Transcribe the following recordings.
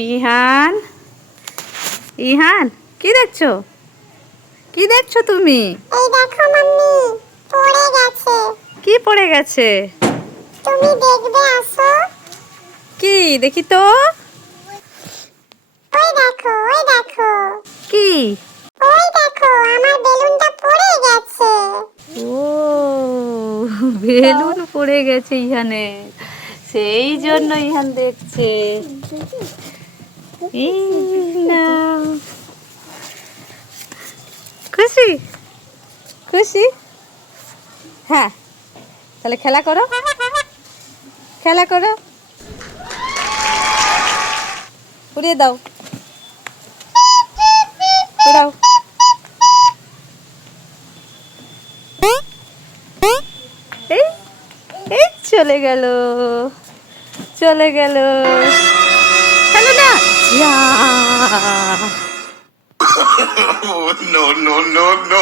ইহান, ইহান, কি দেখছো? কি দেখছো তুমি? এই দেখো মাম্মি, পড়ে গেছে। কি পড়ে গেছে? তুমি দেখবে আসো। কি দেখি তো? ওই দেখো, ওই দেখো। কি? ওই দেখো, আমার বেলুনটা পড়ে গেছে। ও, বেলুন পড়ে গেছে ইহানে, সেই জন্য ইহান দেখছে। এই নাও। খুশি? খুশি? হ্যাঁ, তাহলে খেলা করো, খেলা করো, উড়িয়ে দাও, উড়াও। এই এই চলে গেল, চলে গেল, হ্যালো না যা। Oh, no, no, no, no.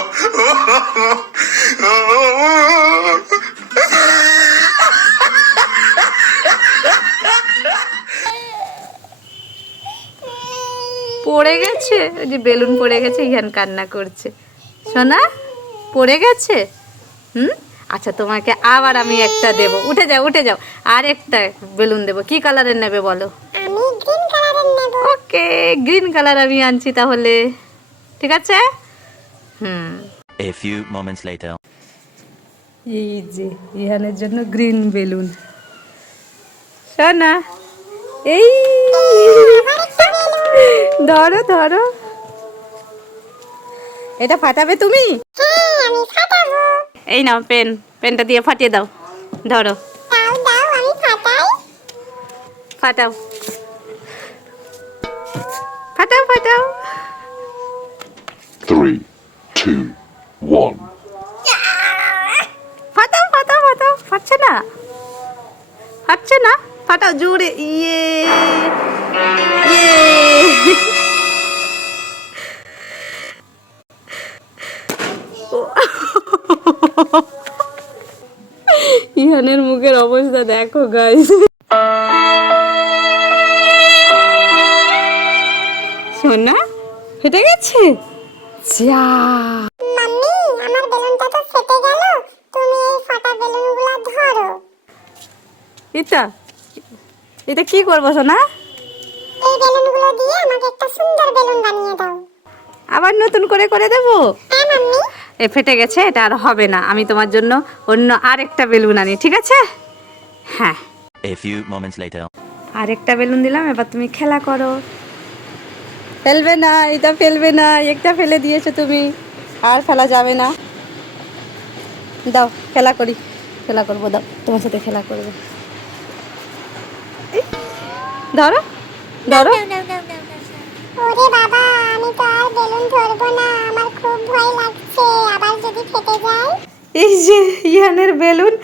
পড়ে গেছে, ওই যে বেলুন পড়ে গেছে, ইহান কান্না করছে। সোনা পড়ে গেছে? আচ্ছা, তোমাকে আবার আমি একটা দেব, উঠে যাও, উঠে যাও, আর একটা বেলুন দেবো। কি কালারের নেবে বলো? আমি গ্রিন কালারের নেব। ওকে, গ্রিন কালার আমি আনছি তাহলে, ঠিক আছে। A few moments later. এই যে ইহানের জন্য গ্রিন বেলুন। সোনা এই ধরো ধরো, এটা ফাটাবে তুমি? হ্যাঁ, আমি ফাটাবো। এই নাও পেন, পেনটা দিয়ে ফাটিয়ে দাও, ধরো, দাও দাও, আমি ফাটাই। ফাটাও, ফাটাও, ফাটাও। 3, 2, 1. ফাটাও, ফাটাও, ফাটাও, ফাটছে না, ফাটছে না, ফাটাও জোরে, ইয়ে ইয়ে। ইহানের মুখের অবস্থা দেখো গাইস। সোনা ফেটে গেছে যা। মাম্মি, আমার বেলুনটা তো ফেটে গেল। তুমি এই ফাটা বেলুনগুলো ধরো। এটা এটা কি করবো সোনা? এই বেলুনগুলো দিয়ে আমাকে একটা সুন্দর বেলুন বানিয়ে দাও। আবার নতুন করে করে দেবো? হ্যাঁ মাম্মি। এ ফেটে গেছে, এটা আর হবে না, আমি তোমার জন্য অন্য আরেকটা বেলুন আনি, ঠিক আছে? হ্যাঁ, A few moments later. আরেকটা বেলুন দিলাম, এবার তুমি খেলা করো। ফেলবে না, এটা ফেলবে না, একটা ফেলে দিয়েছো তুমি, আর ফেলা যাবে না। দাও খেলা করি, খেলা করবো, দাও তোমার সাথে খেলা করবো। এই, ধরো ধরো। ওরে বাবা, আমি তো আর বেলুন ধরবো না। আমার খুব ভয় লাগছে, আবার যদি ফেটে যায়। এই যে ইয়ানের বেলুন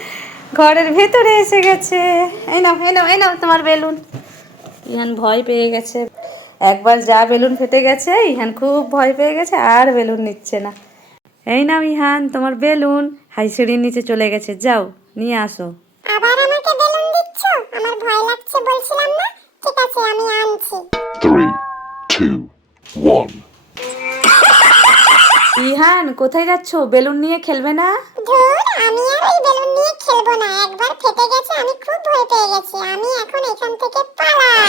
ঘরের ভেতরে এসে গেছে। এই নাও, এই নাও, এই নাও তোমার বেলুন। ইহান ভয় পেয়ে গেছে, একবার যা বেলুন ফেটে গেছে, ইহান খুব ভয় পেয়ে গেছে, আর বেলুন নিচ্ছে না। এই নাও ইহান তোমার বেলুন, হাই সিঁড়ির নিচে চলে গেছে, যাও নিয়ে আসো। আবার আমাকে বেলুন দিচ্ছ? আমার ভয় লাগছে বলছিলাম না? ঠিক আছে, আমি আনছি। 3, 2, 1. ইহান কোথায় যাচ্ছ? বেলুন নিয়ে খেলবে না? ধুর, আমি আর এই বেলুন নিয়ে খেলবো না। একবার ফেটে গেছে, আমি খুব ভয় পেয়ে গেছি। আমি এখন এখান থেকে পালাই।